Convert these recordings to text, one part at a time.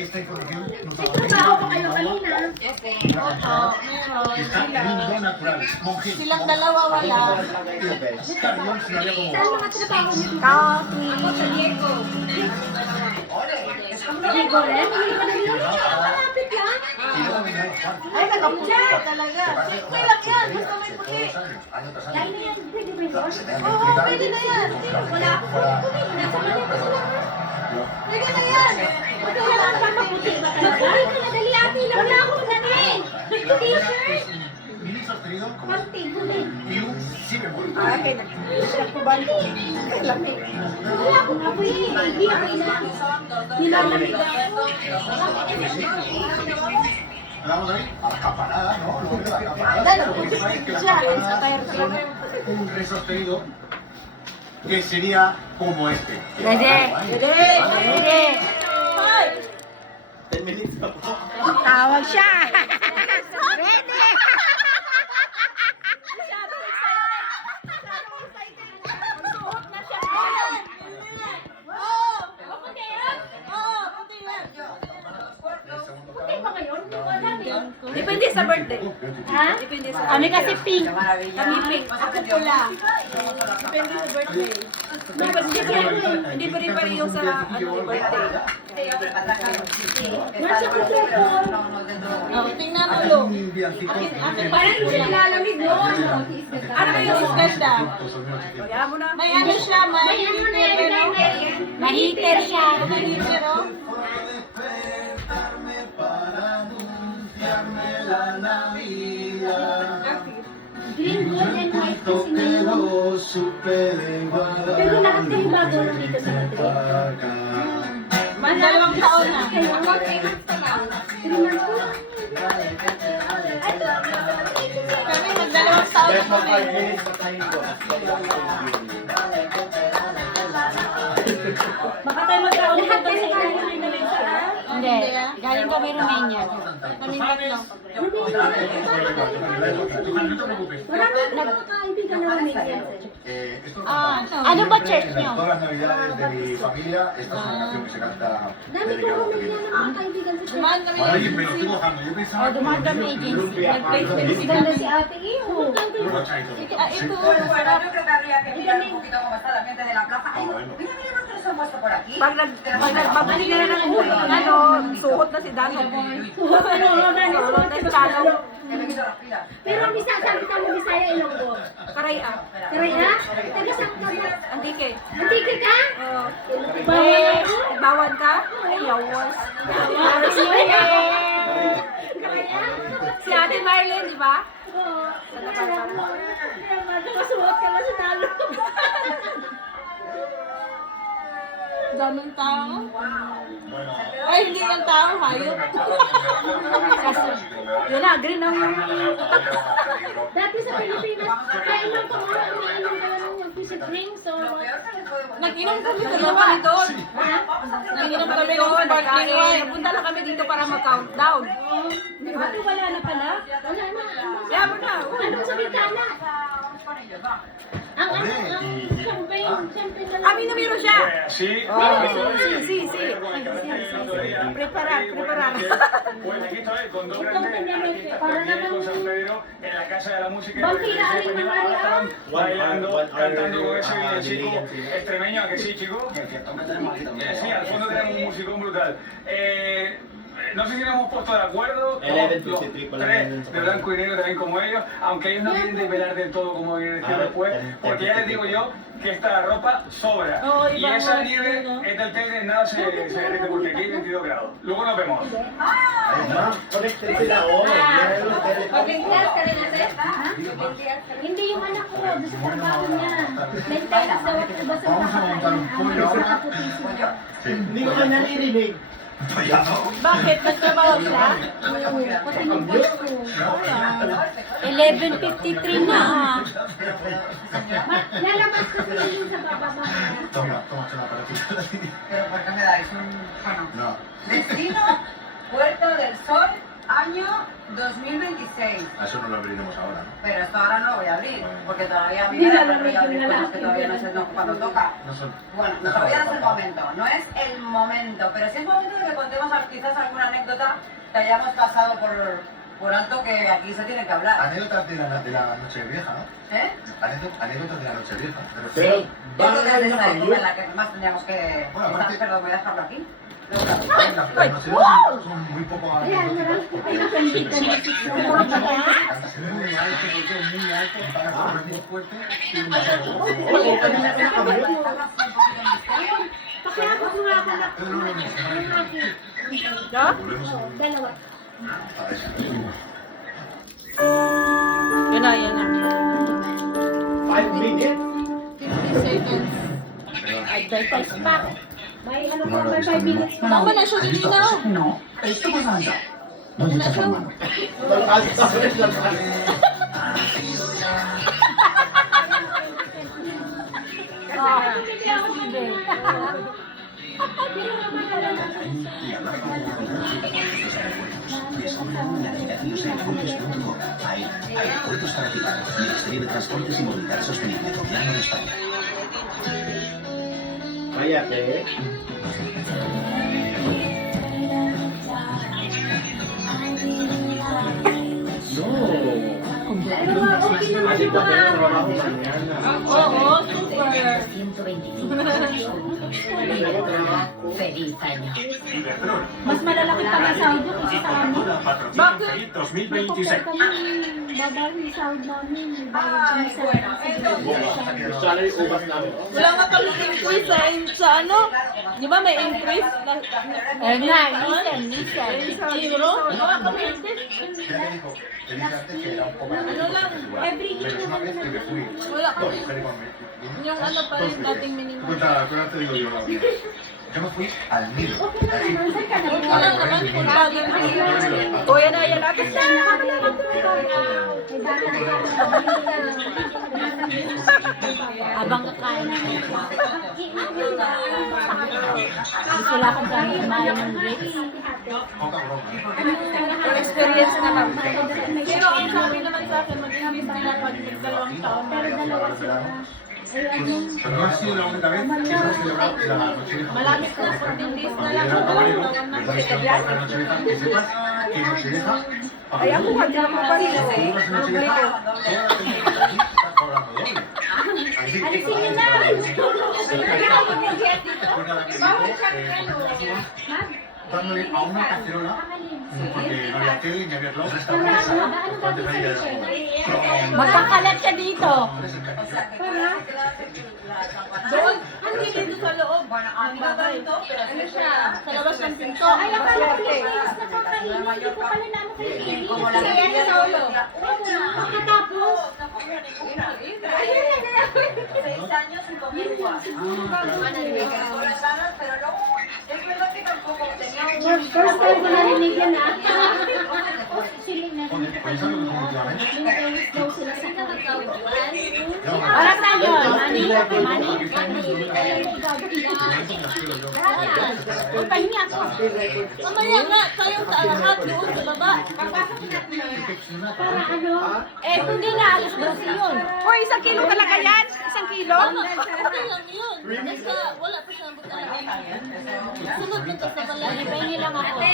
Esta información no estaba Trabaho pa kayo kanina. Oo, meron. Está en un mundo natural. Monjil. Silang dalawa wala. Carrión se había como... Saan mga trabaho niyo? Coffee. Ako sa Diego. Diego rin? Hindi pa nila. Malapit lang. Y luego vino Juan. Ay, nagapula talaga. May lang yan. Basta may puti. Todos los años, año tras año. Lagi na yan. Pwede ba yun? Se me han Oo, explicado pwede na yan. Wala ako. Nasa Manila sila. Pwede na yan. Ito wala ang pamaputi ba talaga? Hindi ka madali ate lang. Wala akong ganun. T-shirt. Mini sostenido como Konti. Huli. y un ciberboy. Okay, nag-t-shirt ko ba? Lamig. Wala akong apoy. Hindi apoy na. Nilalamig ako. Vamos ahí a la caparada, ¿no? Luego de la caparada. Dale, Lo que pasa es que la ya, caparada está son un resostenido que sería como este. Tawag siya. Ready. Puti ba kayo? Hindi ko alam eh. Depende sa birthday. Ha? Depende sa Kami kasi pink. Kami pink. Ako pula. Depende sa birthday. Hindi pa rin pareho sa birthday. Nasa puti ko. Oh, tingnan mo, Lo. Parang hindi siya nilalamig doon. Ano yung ganda? May ano siya, may May heater siya. May heater, oh. Green, gold, and white kasi ngayon. Pero lahat kayo bago na dito sa Madrid. Dalawang taon na. Kayo, 3 months pa lang. 3 months ko lang. Kami magdalawang taon na kami. Baka tayo magkaroon lahat kayo galing Hindi. Galing kami Romania. Kami tatlo. Marami nagkakaibigan naman eh. Ano ba church niyo? Todas las navidades de mi familia, esta es una canción que se canta Dami ko Romania na mga kaibigan ko siya. Dumaan kami Ahora me lo estoy gozando. Yo pensaba Oh, dumaan kami agency. Nag-place Ganda si ate Iyo. Ito, pag nagbabalik na ng ano, suhot na si Dano. Suhot ano, Suhot na channel. pero ang bisa sabi ka mo Bisaya Ilonggo. Karaya. Karay ha? Taga saan ka ba? Antike. Antike ka? Eh, bawal ka? Yawas. Si Ate Marlene, di ba? Oo. Nakasuot ka na sa talo. Daming tao. Ay, hindi yung tao, hayop. Yun na, green ang utak. Dati sa Pilipinas, kainom ka mo, umiinom ka lang ng fizzy drinks or what? Nag-inom kami dalawa doon. Nag-inom kami doon. Napunta lang kami dito para mag-countdown. Ate, wala na pala? Wala na. Kaya mo na. Anong sa bintana? Ang champagne, champagne na lang. Kami na meron siya. Sí, Sí. Preparar. Pues aquí estoy con dos grandes artistas, con Diego y con San Pedro, en la Casa de la Música y la Vampira, Televisión Ari, Española, María. estaban bailando, cantando con ese villancico extremeño, ¿a que sí, chicos? Sí, al fondo tenemos un musicón brutal. No sé si nos hemos puesto de acuerdo, los tres de blanco y negro también como ellos, aunque ellos no quieren desvelar del todo como viene a decir después, porque ya les digo yo que esta ropa sobra. Y esa nieve es del Tigre, en nada se derrite porque aquí hay 22 grados. Luego nos vemos. Mag-clear ka rin natin? Hindi yung anak ko, gusto sa trabaho niya. Maintenance daw ako ba sa Vamos a montar un pollo ahora. Hindi ko na naririnig. Bakit? Nagtrabaho siya? Pati yung voice ko. 11:53 na. Lalabas kasi yun sa bababa. Toma, toma para ti. Pero ¿por qué me dais un... Bueno, No. destino, Puerto del Sol, año 2026. A eso no lo abriremos ahora, ¿no? Pero esto ahora no lo voy a abrir, porque todavía a mí me da rollo abrir cosas que todavía no sé cuándo toca. No son. Bueno, todavía no es el momento, no es el momento, pero sí es momento de que contemos quizás alguna anécdota que hayamos pasado por alto que aquí se tiene que hablar. Anécdotas de la noche vieja, ¿no? ¿Eh? Anécdotas de la noche vieja. Pero Yo creo que es esa época en la que más tendríamos que... Bueno, aparte- Perdón, voy a dejarlo aquí. Las noches viejas son muy poco anecdóticas. Se ve muy alto, porque muy alto, para correr muy fuerte y un Dalawa. Yan na, yan na. 5 minutes. 15 seconds. May text pa. May ano pa, may 5 minutes pa. Tama na, siya din na. No, esto pasa allá. No dices hermano. Hindi ako sige. La raza de la graciosa enfoques de un aeropuertos para Pilar, Ministerio de Transportes y Movilidad Sostenible, Gobierno de España. Cállate. No. Así cuando yo trabajo mañana. Oo, super. 125. Feliz año. Mas malalaki pa ng sahod yung isa sa amin. Bakit? Compare kami, babawin yung sahod namin. Ay, bueno, entonces... Sana yung ubas namin. Wala nga kami increase sa ano? Di ba may increase? Listen. Euro? Wala kami increase. Ya te dijo, te dije antes que era un poco más Ano lang, every year pero es una vez que me fui. wala Con kami. Federico me- Yung ano pa rin dating minimum. Cuenta, te digo yo la vida. Yo me fui al Nilo. Nandun ka na. Wala naman kung bagay. Kuya na yan natin siya. Abang kakain na. Gusto lang akong kami kumain ng grapes. Poca broma. Experience na lang. Pero ang sabi naman sa akin, mag-inamit nila pag dalawang taon na. Pero dalawa sila. Ay, ano? Pero no ha sido la única vez que hemos celebrado la noche vieja. Malapit na 14 days na lang. La Dalawang noche vieja, que sepas que noche vieja. Ay, ako kaya mo pa rin. Celebras noche vieja, toda la gente que está aquí está cobrando doble. Así que, Alisin na! dándole a una cacerola, porque no había tele ni había clavos, estaba una mesa, antes de ir a la Magkakalat siya dito. Doon, hindi dito sa loob. Bueno, a mí me encantó, pero Ano siya? Sa labas ng pinto. Ay, akala ko yung mas nakakainin. Hindi ko pala na ano kayo TV. como la Kaya niña sa de ulo. Pagkatapos. 6 años sin comer uvas. Me quedé con las ganas, pero luego es verdad que tampoco tenía un... First time ko narinig yan ah. Sila na. Joder, pues ¿sabes lo que como últimamente? Daw sila sa kawin. Ya, bueno, Wala tayo. Mani. Pahinga ako. Mamaya nga, tayong sa lahat doon sa baba. Para ano? Eh, kung di na, alas 12 yun. O, 1 kilo talaga yan? 1 kilo? Okay lang yun. Basta wala pa siyang butahan. Sunod ito sa pala. Pahingi lang ako. Bakit ba?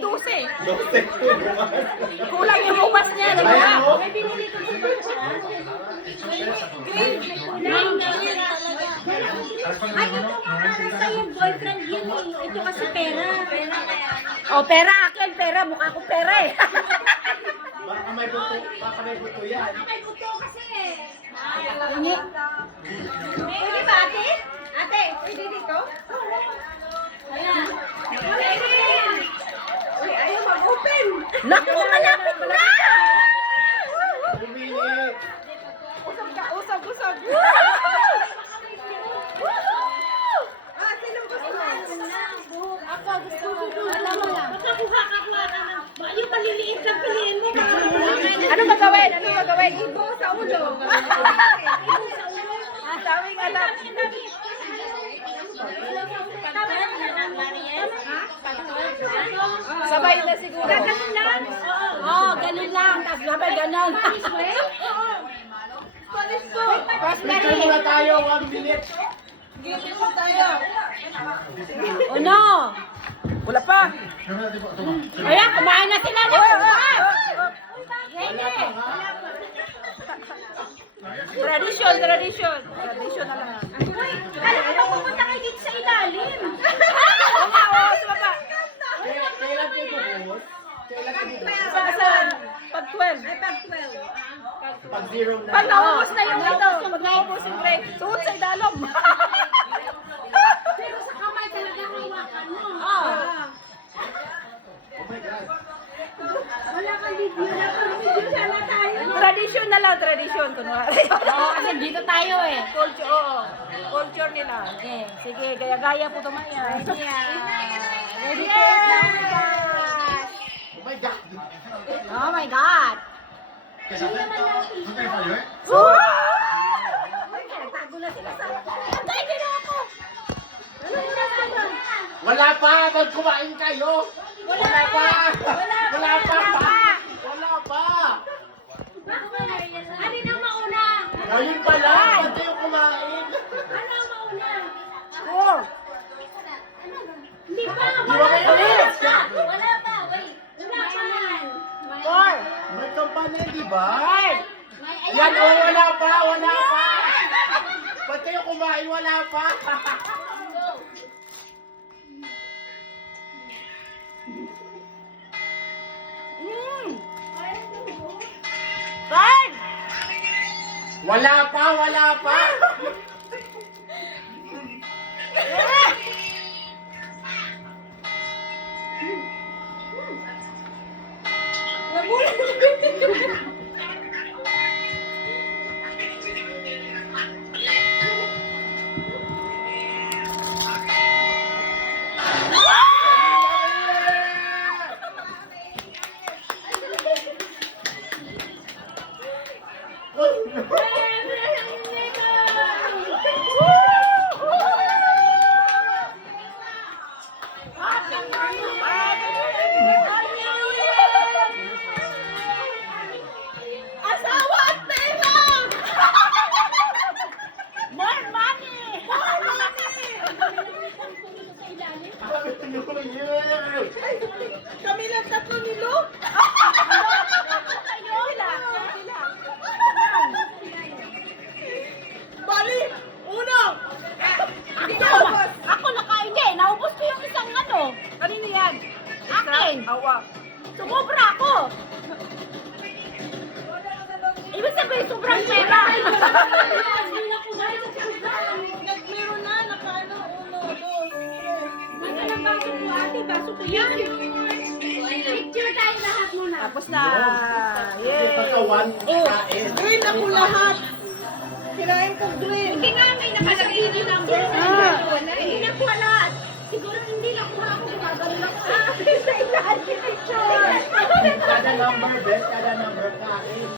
Duse. Kulang yung bukas niya. Ayan, Diba? oh. ¿sabes cuál es mi hermano? Normalmente Yung boyfriend yun eh. Ito kasi pera. O, pera akin, pera. Mukha ko pera eh. Baka may buto yan. Pwede ba, ate? Ate, pwede dito? Uy, ayaw mag-open. Naku, malapit na! 2 minutes. Usog. Ah, sino gusto mo? Ako gusto ko. Alam mo lang. Yung maliliit na piliin mo. Ano gagawin? Ibo sa ulo. Daming alam. Sabay na siguro. Ganun lang? Oo, ganun lang. Tapos sabay ganun. Picture muna tayo, 1 minute. Uno. Wala pa. Ayan, kumain na sila. Tradition na lang. Alam mo ba pupunta kayo dito sa ilalim? Oo, sa baba. Kailan kayo bubuhos? Kailan kayo bubuhos? Saan? Pag 12. Pag zero na. Pag naubos na yung ito. Pag naubos yung break. Suot sa idalom. Pero sa kamay talaga hawakan mo. Oo. Oh my God. Wala kang video. Wala kang video. Sana tayo. Tradition na lang, tradition. Kunwari. Oo, kasi dito tayo eh. Culture, oo. Culture nila. Okay. Sige, gaya-gaya po tumaya. Ready to eat. Oh my God. Oh my God. Kasi doon tayo tayo eh. Tago na sila sa... Antay, hindi na ako. Wala pa, magkumain kayo. Wala pa. Wala pa. Wala pa. Ano nang mauna? Ngayon pala, ba't kayo kumain? Ano ang mauna? Four. Hindi pa. Di ba kayo ulit? Wala pa. Wait. Wala pa. Four. May kampanya, di ba? Five. Yan, oh, wala pa, wala pa. Ba't kayo kumain, wala pa? Five. Wala pa, wala pa. Asawa at pera! More money! More money! Kami lang tatlo ni Luke. Bali, uno. Hindi ka naubos. Ako nakain din. Naubos ko yung isang ano. Kanino yan? Akin. Awa. Sumobra ako. Ibig sabihin, sobrang pera. Meron na, nakaano, uno, dos, tres. Ano ng baso ko ate? Baso ko yan. Picture tayo lahat muna. Tapos na. Yay! Pagkawan, kain. Green ako lahat. Kinain ko green. Hindi nga may nakalagay yung number. Hindi na ko lahat. Siguro hindi na ko ako gumagano lang sa ilalim picture. Kada number, best, kada number kain.